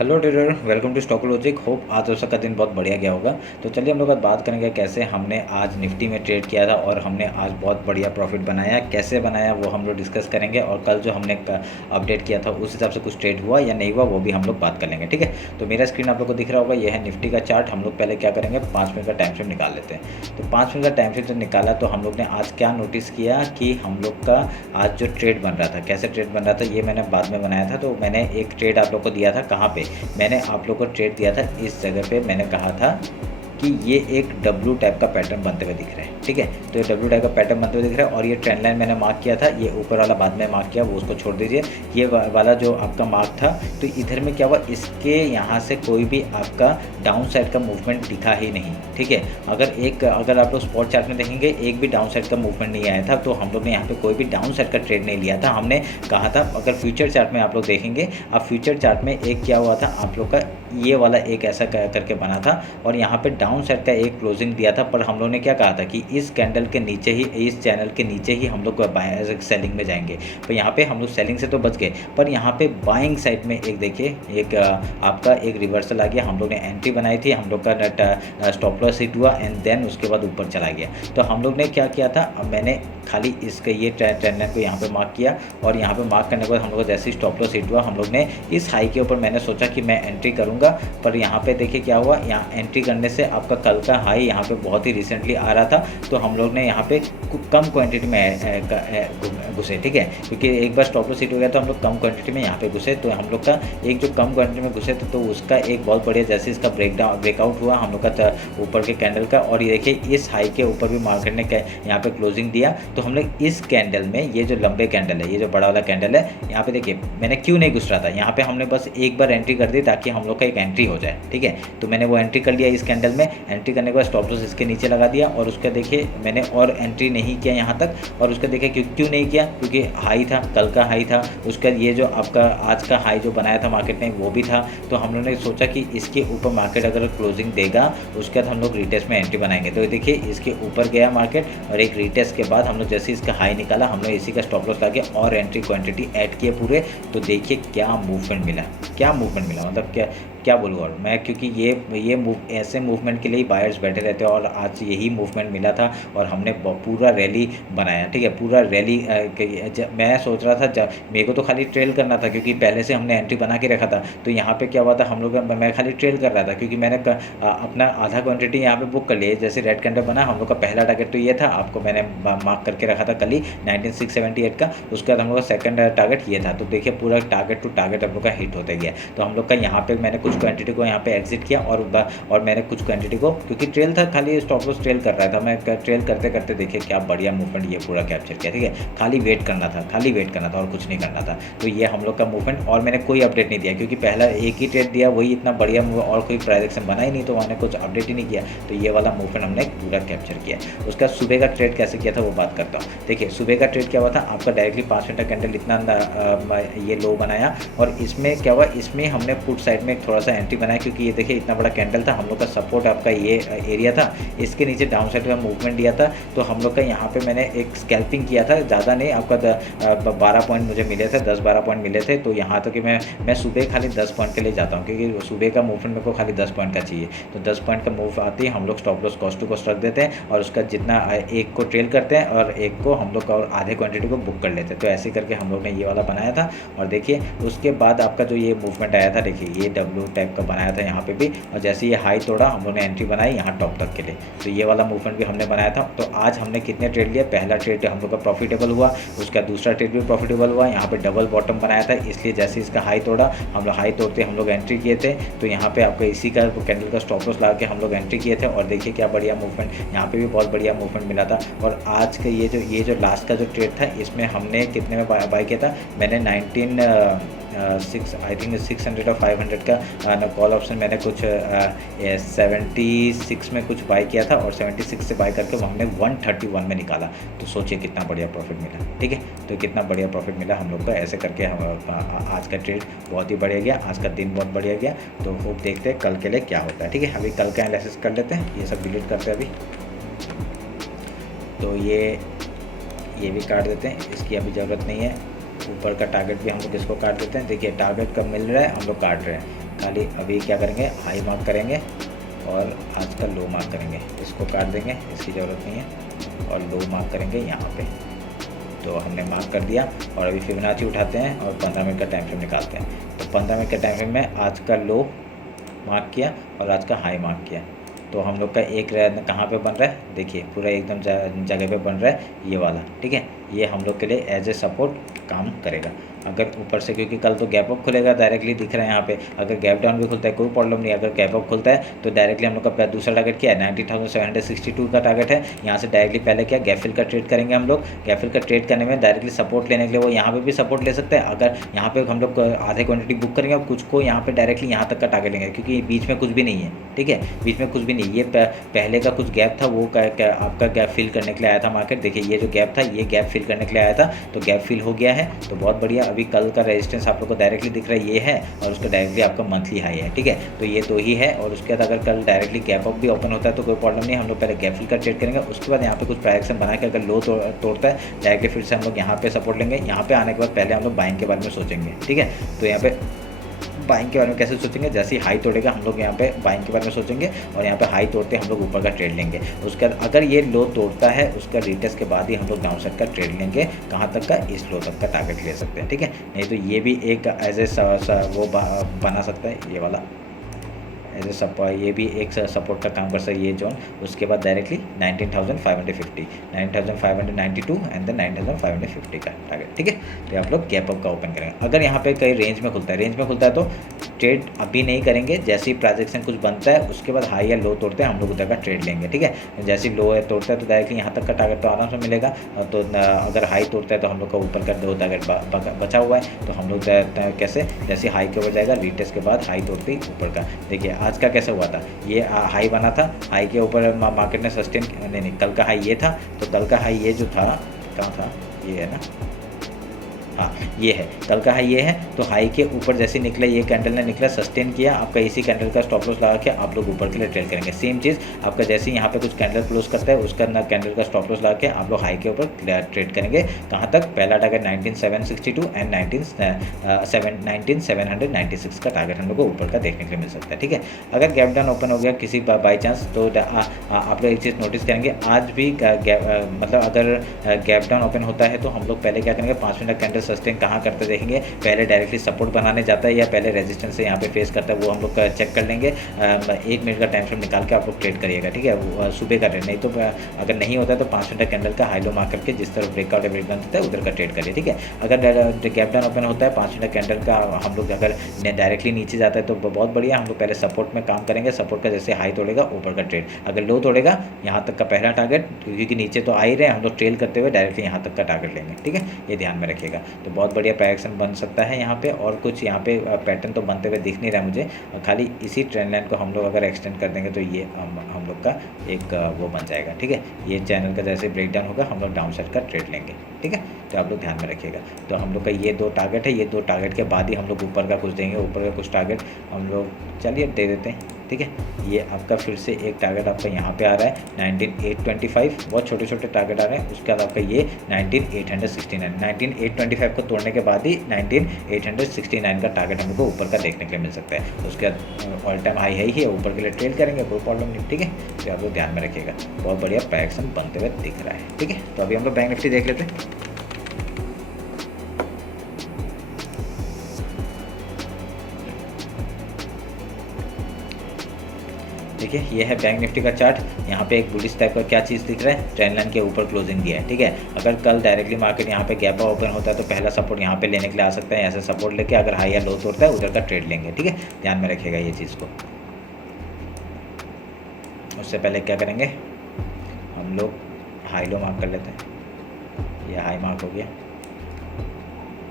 Hello dear, welcome to stock logic. Hope आज दोस्तों का दिन बहुत बढ़िया गया होगा। तो चलिए हम लोग आज बात करेंगे कैसे हमने आज निफ्टी में ट्रेड किया था और हमने आज बहुत बढ़िया प्रॉफिट बनाया। कैसे बनाया वो हम लोग डिस्कस करेंगे और कल जो हमने अपडेट किया था उस हिसाब से कुछ ट्रेड हुआ या नहीं हुआ वो भी हम लोग बात कर लेंगे। ठीक है, तो मेरा स्क्रीन आप लोग को दिख रहा होगा, ये है निफ्टी का चार्ट। हम लोग पहले क्या करेंगे, 5 मिनट का टाइम फ्रेम निकाल लेते हैं। तो 5 मिनट का टाइम फ्रेम जब निकाला तो हम लोग ने आज क्या नोटिस किया कि हम लोग का आज जो ट्रेड बन रहा था, कैसे ट्रेड बन रहा था ये मैंने बाद में बनाया था। तो मैंने एक ट्रेड आप लोग को दिया था, कहाँ पे मैंने आप लोग को ट्रेड दिया था, इस जगह पे मैंने कहा था कि ये एक डब्ल्यू टाइप का पैटर्न बनते हुए दिख रहा है। ठीक है, तो ये डब्ल्यू टाइप का पैटर्न बनते हुए दिख रहा है और ये ट्रेंड लाइन मैंने मार्क किया था, ये ऊपर वाला बाद में मार्क किया, वो उसको छोड़ दीजिए। ये वाला जो आपका मार्क था, तो इधर में क्या हुआ, इसके यहाँ से कोई भी आपका डाउन साइड का मूवमेंट दिखा ही नहीं। ठीक है, अगर आप लोग स्पॉट चार्ट में देखेंगे एक भी डाउन साइड का मूवमेंट नहीं आया था। तो हम लोग ने यहाँ पे कोई भी डाउन साइड का ट्रेड नहीं लिया था। हमने कहा था, अगर फ्यूचर चार्ट में आप लोग देखेंगे, अब फ्यूचर चार्ट में एक क्या हुआ था आप लोग का, ये वाला एक ऐसा करके बना था और यहाँ पे डाउन साइड का एक क्लोजिंग दिया था। पर हम लोग ने क्या कहा था कि इस कैंडल के नीचे ही, इस चैनल के नीचे ही हम लोग सेलिंग में जाएंगे। तो यहाँ पे हम लोग सेलिंग से तो बच गए, पर यहाँ पे बाइंग साइड में एक देखिए, एक आपका एक रिवर्सल आ गया। हम लोग ने एंट्री बनाई थी, हम लोग का स्टॉप लॉस हिट हुआ एंड देन उसके बाद ऊपर चला गया। तो हम लोग ने क्या किया था, अब मैंने खाली इसके ये ट्रेंड लाइन को यहाँ पे मार्क किया और यहाँ पे मार्क करने के बाद हम लोग जैसे ही स्टॉप लॉस हिट हुआ, हम लोग ने इस हाई के ऊपर मैंने सोचा कि मैं एंट्री करूँगा। पर यहाँ पे देखिए क्या हुआ, यहाँ एंट्री करने से आपका कल का हाई यहाँ पे बहुत ही रिसेंटली आ रहा था। तो हम लोग ने यहाँ पे कम क्वांटिटी में घुसे। ठीक है, क्योंकि एक बार स्टॉप लॉस हिट हो गया तो हम लोग कम क्वांटिटी में यहाँ पे घुसे। तो हम लोग का एक जो कम क्वांटिटी में घुसे तो उसका एक बहुत बढ़िया, जैसे इसका ब्रेकआउट हुआ हम लोग का ऊपर के कैंडल का, और ये देखिए इस हाई के ऊपर भी मार्केट ने यहाँ पे क्लोजिंग दिया। तो हम लोग इस कैंडल में, ये जो लंबे कैंडल है, ये जो बड़ा वाला कैंडल है, यहाँ पे देखिए मैंने क्यों नहीं घुस रहा था, यहाँ पे हमने बस एक बार एंट्री कर दी ताकि हम लोग का एक एंट्री हो जाए। ठीक है, तो मैंने वो एंट्री कर लिया इस कैंडल में। एंट्री करने के बाद स्टॉप लॉस इसके नीचे लगा दिया और उसका देखिए मैंने और एंट्री नहीं किया यहाँ तक। और उसका देखिए क्यों नहीं किया, क्योंकि हाई था, कल का हाई था, उसका ये जो आपका आज का हाई जो बनाया था मार्केट ने वो भी था। तो हम लोगों ने सोचा कि इसके ऊपर मार्केट अगर क्लोजिंग देगा उसके बाद हम लोग रिटेस्ट में एंट्री बनाएंगे। तो देखिए इसके ऊपर गया मार्केट और एक रिटेस्ट के बाद हम लोग जैसे इसका हाई निकाला, हम लोग इसी का स्टॉप लॉस लगा और एंट्री क्वांटिटी ऐड किए पूरे। तो देखिए क्या मूवमेंट मिला, क्या मूवमेंट मिला, मतलब क्या बोलूँ और मैं, क्योंकि ये ऐसे मूवमेंट के लिए ही बायर्स बैठे रहते हैं और आज यही मूवमेंट मिला था और हमने पूरा रैली बनाया। ठीक है, पूरा रैली मैं सोच रहा था, मेरे को तो खाली ट्रेल करना था क्योंकि पहले से हमने एंट्री बना के रखा था। तो यहाँ पे क्या हुआ था, हम लोग मैं खाली ट्रेल कर रहा था क्योंकि मैंने अपना आधा क्वान्टिटी यहाँ पे बुक कर लिया। जैसे रेड कैंडल बना, हम लोग का पहला टारगेट तो ये था, आपको मैंने मार्क करके रखा था कल ही 19678 का। उसके बाद हम लोग का सेकंड टारगेट ये था। तो देखिए पूरा टारगेट टू टारगेट हम लोग का हिट होते गया। तो हम लोग का यहाँ पे मैंने कुछ क्वांटिटी को यहाँ पे एग्जिट किया और मैंने कुछ क्वांटिटी को, क्योंकि ट्रेल था, खाली स्टॉप लॉस ट्रेल कर रहा था मैं, ट्रेल करते करते देखिए क्या बढ़िया मूवमेंट ये पूरा कैप्चर किया। ठीक है, खाली वेट करना था और कुछ नहीं करना था। तो ये हम लोग का मूवमेंट, और मैंने कोई अपडेट नहीं दिया क्योंकि पहला एक ही ट्रेड दिया, वही इतना बढ़िया मूव, और कोई प्राइस एक्शन बना ही नहीं, तो मैंने कुछ अपडेट ही नहीं किया। तो ये वाला मूवमेंट हमने पूरा कैप्चर किया। उसका सुबह का ट्रेड कैसे किया था वो बात करता हूँ। देखिए सुबह का ट्रेड क्या हुआ था, आपका डायरेक्टली 5 मिनट का कैंडल इतना ये लो बनाया और इसमें क्या हुआ, इसमें हमने पुट साइड में थोड़ा सा एंट्री बनाया क्योंकि ये देखिए इतना बड़ा कैंडल था, हम लोग का सपोर्ट आपका ये एरिया था, इसके नीचे डाउन साइड का मूवमेंट दिया था। तो हम लोग का यहाँ पे मैंने एक स्कैल्पिंग किया था, ज़्यादा नहीं, आपका 12 पॉइंट मुझे मिले थे, 10-12 पॉइंट मिले थे। तो यहाँ तो कि मैं सुबह खाली 10 पॉइंट के लिए जाता हूँ क्योंकि सुबह का मूवमेंट मेरे को खाली 10 पॉइंट का चाहिए। तो 10 पॉइंट का मूव आती है, हम लोग stop loss cost to cost रख देते हैं और उसका जितना एक को ट्रेल करते हैं और एक को हम लोग का और आधे क्वान्टिटी को बुक कर लेते हैं। तो ऐसे करके हम लोग ने ये वाला बनाया था। और देखिए उसके बाद आपका जो ये मूवमेंट आया था, देखिए ये डब्ल्यू टाइप का बनाया था यहाँ पे भी, और जैसे ये हाई तोड़ा हम लोग ने एंट्री बनाई यहाँ टॉप तक के लिए। तो ये वाला मूवमेंट भी हमने बनाया था। तो आज हमने कितने ट्रेड लिए, पहला ट्रेड हम लोग का प्रॉफिटेबल हुआ, उसका दूसरा ट्रेड भी प्रॉफिटेबल हुआ। यहाँ पे डबल बॉटम बनाया था, इसलिए जैसे इसका हाई तोड़ा, हम लोग हाई तोड़ते हम लोग एंट्री किए थे। तो यहाँ पे आपको इसी का कैंडल का स्टॉप लॉस लगा के हम लोग एंट्री किए थे और देखिए क्या बढ़िया मूवमेंट, यहाँ पे भी बहुत बढ़िया मूवमेंट मिला था। और आज का ये जो लास्ट का जो ट्रेड था, इसमें हमने कितने में बाय किया था, मैंने 600 और 500 का कॉल ऑप्शन मैंने कुछ 76 में कुछ बाय किया था और 76 से बाय करके हमने 131 में निकाला। तो सोचिए कितना बढ़िया प्रॉफिट मिला। ठीक है, तो कितना बढ़िया प्रॉफिट मिला हम लोग को। ऐसे करके आज का ट्रेड बहुत ही बढ़िया गया, आज का दिन बहुत बढ़िया गया। तो होप देखते हैं कल के लिए क्या होता है। ठीक है, अभी कल का एनालिसिस कर लेते हैं, ये सब डिलीट करते हैं अभी। तो ये भी काट देते हैं, इसकी अभी ज़रूरत नहीं है। ऊपर का टारगेट भी हम लोग इसको काट देते हैं। देखिए टारगेट कब मिल रहा है, हम लोग काट रहे हैं। खाली अभी क्या करेंगे, हाई मार्क करेंगे और आज का लो मार्क करेंगे। इसको काट देंगे, इसकी ज़रूरत नहीं है, और लो मार्क करेंगे यहाँ पे। तो हमने मार्क कर दिया और अभी फिबोनाची उठाते हैं और 15 मिनट का टाइम फ्रेम निकालते हैं। तो 15 मिनट का टाइम फ्रेम में आज का लो मार्क किया और आज का हाई मार्क किया। तो हम लोग का एक कहाँ पे बन रहा है, देखिए पूरा एकदम जगह पे बन रहा है ये वाला, ठीक है। ये हम लोग के लिए एज ए सपोर्ट काम करेगा। अगर ऊपर से, क्योंकि कल तो गैप अप खुलेगा, डायरेक्टली दिख रहा है यहाँ पे। अगर गैप डाउन भी खुलता है कोई प्रॉब्लम नहीं, अगर गैप अप खुलता है तो डायरेक्टली हम लोग का दूसरा टारगेट क्या है, 90,762 का टारगेट है। यहाँ से डायरेक्टली पहले क्या गैप फिल का ट्रेड करेंगे हम लोग। गैप फिल का ट्रेड करने में डायरेक्टली सपोर्ट लेने के लिए वो यहाँ पे भी सपोर्ट ले सकते हैं। अगर यहाँ पे हम लोग आधे क्वान्टिटी बुक करेंगे और कुछ को यहाँ पे डायरेक्टली यहाँ तक का टारगेट लेंगे, क्योंकि बीच में कुछ भी नहीं है, ठीक है, बीच में कुछ भी नहीं। ये पहले का कुछ गैप था, वो आपका गैप फिल करने के लिए आया था मार्केट। देखिए ये जो गैप था ये गैप फिल करने के लिए आया था, तो गैप फिल हो गया है, तो बहुत बढ़िया। अभी कल का रेजिस्टेंस आप लोग को डायरेक्टली दिख रहा है ये है, और उसका डायरेक्टली आपका मंथली हाई है, ठीक है। तो ये दो ही है, और उसके बाद अगर कल डायरेक्टली गैप अप भी ओपन होता है तो कोई प्रॉब्लम नहीं, हम लोग पहले गैप फिल का ट्रेड करेंगे। उसके बाद यहाँ पे कुछ प्राइस बना के अगर लो तोड़ता है डायरेक्टली फिर से हम लोग यहाँ पे सपोर्ट लेंगे। यहाँ पे आने के बाद पहले हम लोग बाइंग के बारे में सोचेंगे, ठीक है। तो यहाँ पे बाइंग के बारे में कैसे सोचेंगे, जैसे ही हाई तोड़ेगा हम लोग यहाँ पे बाइंग के बारे में सोचेंगे, और यहाँ पे हाई तोड़ते हम लोग ऊपर का ट्रेड लेंगे। उसके बाद अगर ये लो तोड़ता है उसका रिटेस्ट के बाद ही हम लोग डाउन साइड का ट्रेड लेंगे। कहाँ तक का, इस लो तक का टारगेट ले सकते हैं, ठीक है। नहीं तो ये भी एक एज ए वो बना सकता है, ये वाला एज ए ये भी एक सपोर्ट का काम कर सकता है ये जोन। उसके बाद डायरेक्टली 19,550, 9,592 एंड देन 9,550 का टारगेट, ठीक है। तो आप लोग गैप अप का ओपन करेंगे। अगर यहाँ पे कहीं रेंज में खुलता है, रेंज में खुलता है तो ट्रेड अभी नहीं करेंगे। जैसे ही ट्रांजेक्शन कुछ बनता है उसके बाद हाई या लो तोड़ते हैं हम लोग उधर का ट्रेड लेंगे, ठीक है। जैसे ही लो है तोड़ता है तो डायरेक्टली यहाँ तक का टारगेट तो आराम से मिलेगा। तो अगर हाई तोड़ता है तो हम लोग का ऊपर का 2 टारगेट बचा हुआ है, तो हम लोग कैसे, जैसे हाई के ऊपर जाएगा रिटेस्ट के बाद हाई तोड़ते ही ऊपर का। देखिए आज का कैसा हुआ था, ये हाई बना था, हाई के ऊपर मार्केट ने सस्टेन, नहीं कल का हाई ये था, तो कल का हाई ये जो था कहाँ था, ये है ना, हाँ ये है कल का हाई, ये है। तो हाई के ऊपर जैसे निकला, ये कैंडल ने निकला, सस्टेन किया, आपका इसी कैंडल का स्टॉप लॉस लगा के आप लोग ऊपर के लिए ट्रेड करेंगे। सेम चीज़ आपका जैसे यहाँ पे कुछ कैंडल क्लोज करता है उसका ना कैंडल का स्टॉप लॉस लगा के आप लोग हाई के ऊपर ट्रेड करेंगे। कहाँ तक, पहला टारगेट 19,762 एंड 19,796 का टारगेट हम लोग को ऊपर का देखने के लिए मिल सकता है, ठीक है। अगर गैप डाउन ओपन हो गया किसी बाई चांस, तो आप लोग एक चीज़ नोटिस करेंगे, आज भी मतलब अगर गैप डाउन ओपन होता है तो हम लोग पहले क्या करेंगे, 5 मिनट कैंडल सस्टेन कहाँ करते देखेंगे, पहले डायरेक्टली सपोर्ट बनाने जाता है या पहले रेजिस्टेंस से यहाँ पे फेस करता है, वो हम लोग चेक कर लेंगे। 1 मिनट का टाइम फ्रेम निकाल के आप लोग ट्रेड करिएगा, ठीक है, सुबह का ट्रेड। नहीं तो अगर नहीं होता है तो 5 मिनट कैंडल का हाई लो मार्क करके जिस तरफ ब्रेकआउट या ब्रेकडाउन होता है उधर का ट्रेड करिए, ठीक है। अगर गैप डाउन ओपन होता है 5 मिनट कैंडल का, हम लोग अगर डायरेक्टली नीचे जाता है तो बहुत बढ़िया, हम लोग पहले सपोर्ट में काम करेंगे। सपोर्ट का जैसे हाई तोड़ेगा ऊपर का ट्रेड, अगर लो तोड़ेगा यहाँ तक का पहला टारगेट, क्योंकि नीचे तो आ ही रहे हैं, हम लोग ट्रेल करते हुए डायरेक्टली यहाँ तक का टारगेट लेंगे, ठीक है। ये ध्यान में रखिएगा। तो बहुत बढ़िया प्राइस बन सकता है यहाँ पे, और कुछ यहाँ पे पैटर्न तो बनते हुए दिख नहीं रहा मुझे, खाली इसी ट्रेंड लाइन को हम लोग अगर एक्सटेंड कर देंगे तो ये हम लोग का एक वो बन जाएगा, ठीक है। ये चैनल का जैसे ब्रेकडाउन होगा हम लोग डाउन साइड का ट्रेड लेंगे, ठीक है। तो आप लोग ध्यान में रखिएगा। तो हम लोग का ये 2 टारगेट है, ये 2 टारगेट के बाद ही हम लोग ऊपर का कुछ देंगे। ऊपर का कुछ टारगेट हम लोग चलिए दे देते हैं, ठीक है। ये आपका फिर से एक टारगेट आपका यहाँ पे आ रहा है 19,825, बहुत छोटे छोटे टारगेट आ रहे हैं। उसके बाद आपका ये 19,869, 19,825 को तोड़ने के बाद ही 19,869 का टारगेट हमको ऊपर का देखने के लिए मिल सकता है। उसके बाद ऑल टाइम हाई है ही है, ऊपर के लिए ट्रेड करेंगे, कोई प्रॉब्लम नहीं, ठीक है। तो आप लोग ध्यान में रखिएगा। बहुत बढ़िया प्राइस बनते हुए दिख रहा है, ठीक है। तो अभी हम लोग बैंक निफ्टी देख लेते हैं। देखिए ये है बैंक निफ्टी का चार्ट। यहाँ पे एक बुलिश टाइप का क्या चीज़ दिख रहा है, ट्रेंड लाइन के ऊपर क्लोजिंग दिया है, ठीक है। अगर कल डायरेक्टली मार्केट यहाँ पे गैप ओपन होता है तो पहला सपोर्ट यहाँ पे लेने के लिए आ सकता है, ऐसे सपोर्ट लेके अगर हाई या लो तोड़ता है उधर का ट्रेड लेंगे, ठीक है। ध्यान में रखिएगा ये चीज़ को। उससे पहले क्या करेंगे, हम लोग हाई लो मार्क कर लेते हैं। ये हाई मार्क हो गया,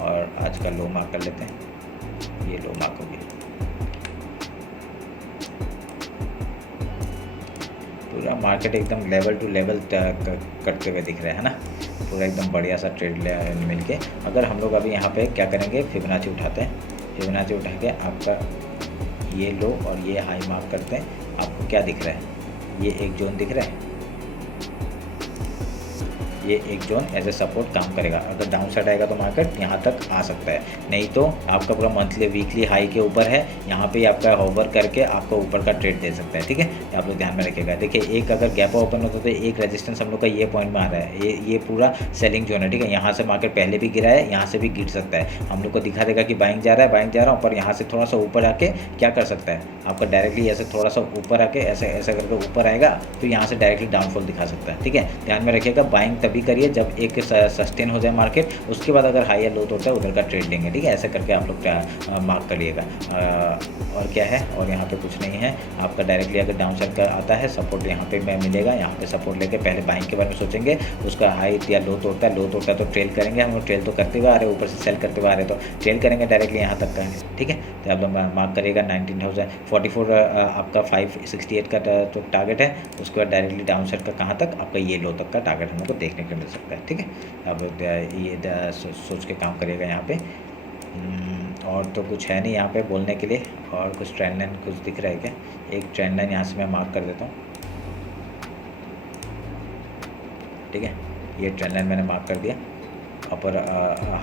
और आज का लो मार्क कर लेते हैं। ये लो मार्क हो गया। पूरा मार्केट एकदम लेवल टू लेवल करते हुए दिख रहा है ना, पूरा एकदम बढ़िया सा ट्रेड मिल के। अगर हम लोग अभी यहाँ पे क्या करेंगे, फिबोनाची उठाते हैं। फिबोनाची उठा के आपका ये लो और ये हाई मार्क करते हैं। आपको क्या दिख रहा है, ये एक जोन दिख रहा है, ये एक जोन एज ए सपोर्ट काम करेगा। अगर डाउन साइड आएगा तो मार्केट यहाँ तक आ सकता है, नहीं तो आपका पूरा मंथली वीकली हाई के ऊपर है, यहाँ पे आपका होवर करके आपको ऊपर का ट्रेड दे सकता है। ठीक है, आप लोग ध्यान में रखिएगा। देखिए एक अगर गैप ओपन होता तो एक रेजिस्टेंस हम लोग का ये पॉइंट में आ रहा है, ये पूरा सेलिंग जोन है। ठीक है, यहाँ से मार्केट पहले भी गिरा है, यहाँ से भी गिर सकता है। हम लोग को दिखा देगा कि बाइंग जा रहा है, बाइंग जा रहा हूँ, पर यहाँ से थोड़ा सा ऊपर आके क्या कर सकता है आपका डायरेक्टली ऐसे थोड़ा सा ऊपर आके ऐसे ऐसा करके ऊपर आएगा, फिर यहाँ से डायरेक्टली डाउनफॉल दिखा सकता है। ठीक है, ध्यान में रखिएगा। बाइंग तभी करिए जब एक सस्टेन हो जाए मार्केट, उसके बाद अगर हाई या लो होता है उधर का ट्रेड लेंगे। ठीक है, ऐसे करके आप लोग मार्क करिएगा। और क्या है, और यहाँ पे कुछ नहीं है। आपका डायरेक्टली अगर डाउन साइड का आता है सपोर्ट यहाँ पे मिलेगा, यहाँ पे सपोर्ट लेके पहले बाइंग के बारे में सोचेंगे, उसका हाई या लो तोड़ता है, लो तोड़ता है तो ट्रेल करेंगे। हम लोग ट्रेल तो करते हुए आ रहे हैं, ऊपर से सेल करते हुए आ रहे हैं, तो ट्रेल करेंगे डायरेक्टली यहाँ तक का। ठीक है, तो आप लोग मार्क करिएगा 19,044 आपका 568 का तो टारगेट है। उसके बाद डायरेक्टली डाउन साइड का कहाँ तक, आपका ये लो तक का टारगेट हम लोग को देखने को मिल सकता है। ठीक है, अब ये सोच के काम करिएगा यहाँ पे। और तो कुछ है नहीं यहाँ पे बोलने के लिए। और कुछ ट्रेंड लाइन कुछ दिख रहा है क्या? एक ट्रेंड लाइन यहाँ से मैं मार्क कर देता हूँ। ठीक है, ये ट्रेंड लाइन मैंने मार्क कर दिया। अपर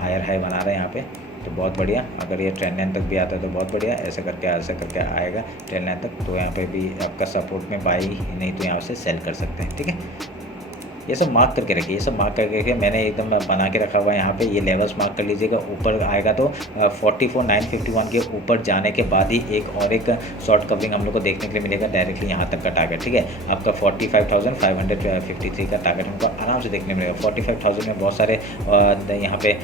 हायर हाई बना रहे हैं यहाँ पे, तो बहुत बढ़िया। अगर ये ट्रेंड लाइन तक भी आता है तो बहुत बढ़िया। ऐसे करके आएगा ट्रेंड लाइन तक, तो यहाँ पे भी आपका सपोर्ट में बाई, नहीं तो यहाँ से सेल कर सकते हैं। ठीक है, ये सब मार्क करके रखिए, ये सब मार्क करके रखिए। मैंने एकदम बना के रखा हुआ है यहाँ पे। ये लेवल्स मार्क कर लीजिएगा। ऊपर आएगा तो 44,951 के ऊपर जाने के बाद ही एक शॉर्ट कवरिंग हम लोग को देखने के लिए मिलेगा, डायरेक्टली यहाँ तक का टारगेट। ठीक है, आपका 45,553 का टारगेट हमको आराम से देखने मिलेगा। 45,000 में बहुत सारे यहाँ पे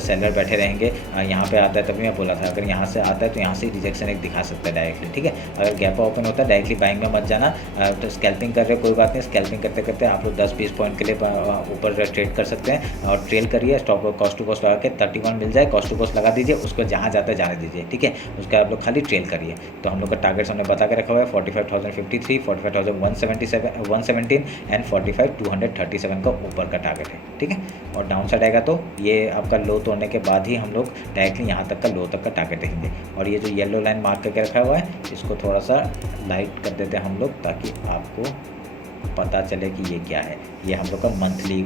सेलर बैठे रहेंगे। यहाँ पे आता है, तभी मैं बोला था अगर यहाँ से आता है तो यहाँ से रिजेक्शन एक दिखा सकता है डायरेक्टली। ठीक है, अगर गैप ओपन होता है डायरेक्टली बाइंग में मत जाना। तो स्कैल्पिंग कर रहे हो कोई बात नहीं, स्कैल्पिंग करते करते आप लोग 10-20 पॉइंट के लिए ऊपर ट्रेड कर सकते हैं। और ट्रेल करिए, स्टॉप कॉस्ट टू कॉस्ट लगा के 31 मिल जाए, कॉस्ट टू कॉस्ट लगा दीजिए, उसको जहाँ जाता है जाने दीजिए। ठीक है, उसका आप लोग खाली ट्रेल करिए। तो हम लोग का टारगेट्स हमने बता के रखा हुआ है 45,053, 45,117 एंड 45,237 का ऊपर का टारगेट है। ठीक है, और डाउन साइड आएगा तो ये आपका लो तोड़ने के बाद ही हम लोग डायरेक्टली यहाँ तक का लो तक का टारगेट देंगे। और ये जो येलो लाइन मार्क करके रखा हुआ है, इसको थोड़ा सा लाइट कर देते हैं हम लोग, ताकि आपको पता चले कि ये क्या है। ये हम लोग का मंथली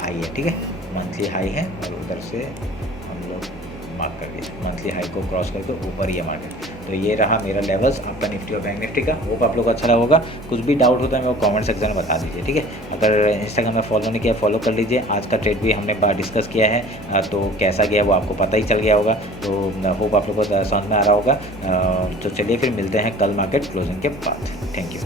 हाई है। ठीक है, मंथली हाई है, और उधर से हम लोग मार्क करके मंथली हाई को क्रॉस करके ऊपर ही है मार्केट। तो ये रहा मेरा लेवल्स आपका निफ्टी और बैंक निफ्टी का। होप आप लोग को अच्छा लगा होगा। कुछ भी डाउट होता है मेरे को कमेंट सेक्शन में बता दीजिए। ठीक है, अगर इंस्टाग्राम में फॉलो नहीं किया फॉलो कर लीजिए। आज का ट्रेड भी हमने डिस्कस किया है, तो कैसा गया वो आपको पता ही चल गया होगा। तो होप आप लोग को समझ में आ रहा होगा। तो चलिए फिर मिलते हैं कल मार्केट क्लोजिंग के बाद। Thank you.